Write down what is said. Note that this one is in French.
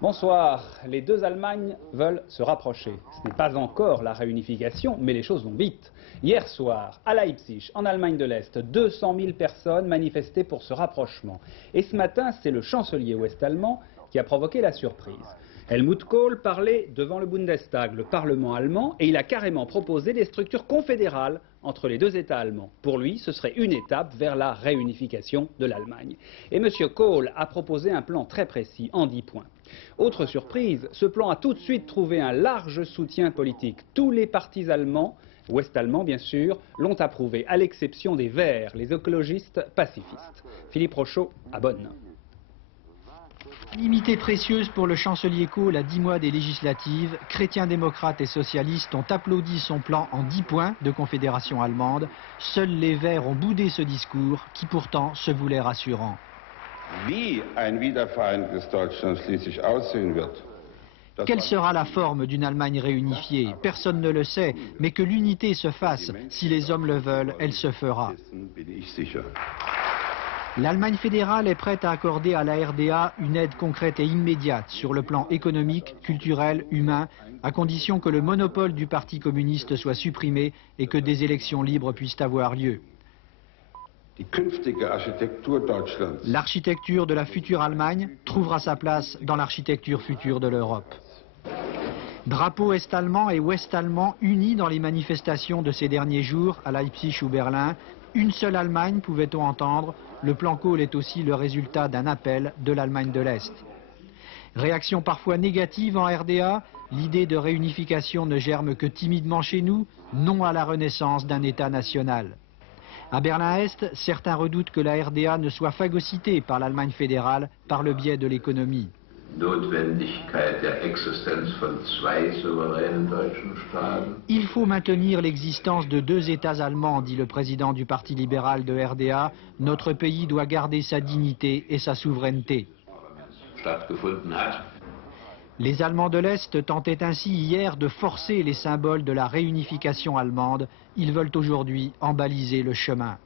Bonsoir. Les deux Allemagnes veulent se rapprocher. Ce n'est pas encore la réunification, mais les choses vont vite. Hier soir, à Leipzig, en Allemagne de l'Est, 200 000 personnes manifestaient pour ce rapprochement. Et ce matin, c'est le chancelier ouest-allemand qui a provoqué la surprise. Helmut Kohl parlait devant le Bundestag, le Parlement allemand, et il a carrément proposé des structures confédérales entre les deux États allemands. Pour lui, ce serait une étape vers la réunification de l'Allemagne. Et M. Kohl a proposé un plan très précis, en 10 points. Autre surprise, ce plan a tout de suite trouvé un large soutien politique. Tous les partis allemands, ouest-allemands bien sûr, l'ont approuvé, à l'exception des Verts, les écologistes pacifistes. Philippe Rochaud à Bonn. Unanimité précieuse pour le chancelier Kohl à 10 mois des législatives, chrétiens, démocrates et socialistes ont applaudi son plan en 10 points de confédération allemande. Seuls les Verts ont boudé ce discours qui pourtant se voulait rassurant. Quelle sera la forme d'une Allemagne réunifiée? Personne ne le sait, mais que l'unité se fasse, si les hommes le veulent, elle se fera. L'Allemagne fédérale est prête à accorder à la RDA une aide concrète et immédiate sur le plan économique, culturel, humain, à condition que le monopole du Parti communiste soit supprimé et que des élections libres puissent avoir lieu. L'architecture de la future Allemagne trouvera sa place dans l'architecture future de l'Europe. Drapeaux est-allemand et ouest-allemand unis dans les manifestations de ces derniers jours à Leipzig ou Berlin. Une seule Allemagne, pouvait-on entendre. Le plan Kohl est aussi le résultat d'un appel de l'Allemagne de l'Est. Réaction parfois négative en RDA, l'idée de réunification ne germe que timidement chez nous, non à la renaissance d'un État national. À Berlin-Est, certains redoutent que la RDA ne soit phagocytée par l'Allemagne fédérale par le biais de l'économie. Il faut maintenir l'existence de deux États allemands, dit le président du Parti libéral de RDA. Notre pays doit garder sa dignité et sa souveraineté. Les Allemands de l'Est tentaient ainsi hier de forcer les symboles de la réunification allemande. Ils veulent aujourd'hui en baliser le chemin.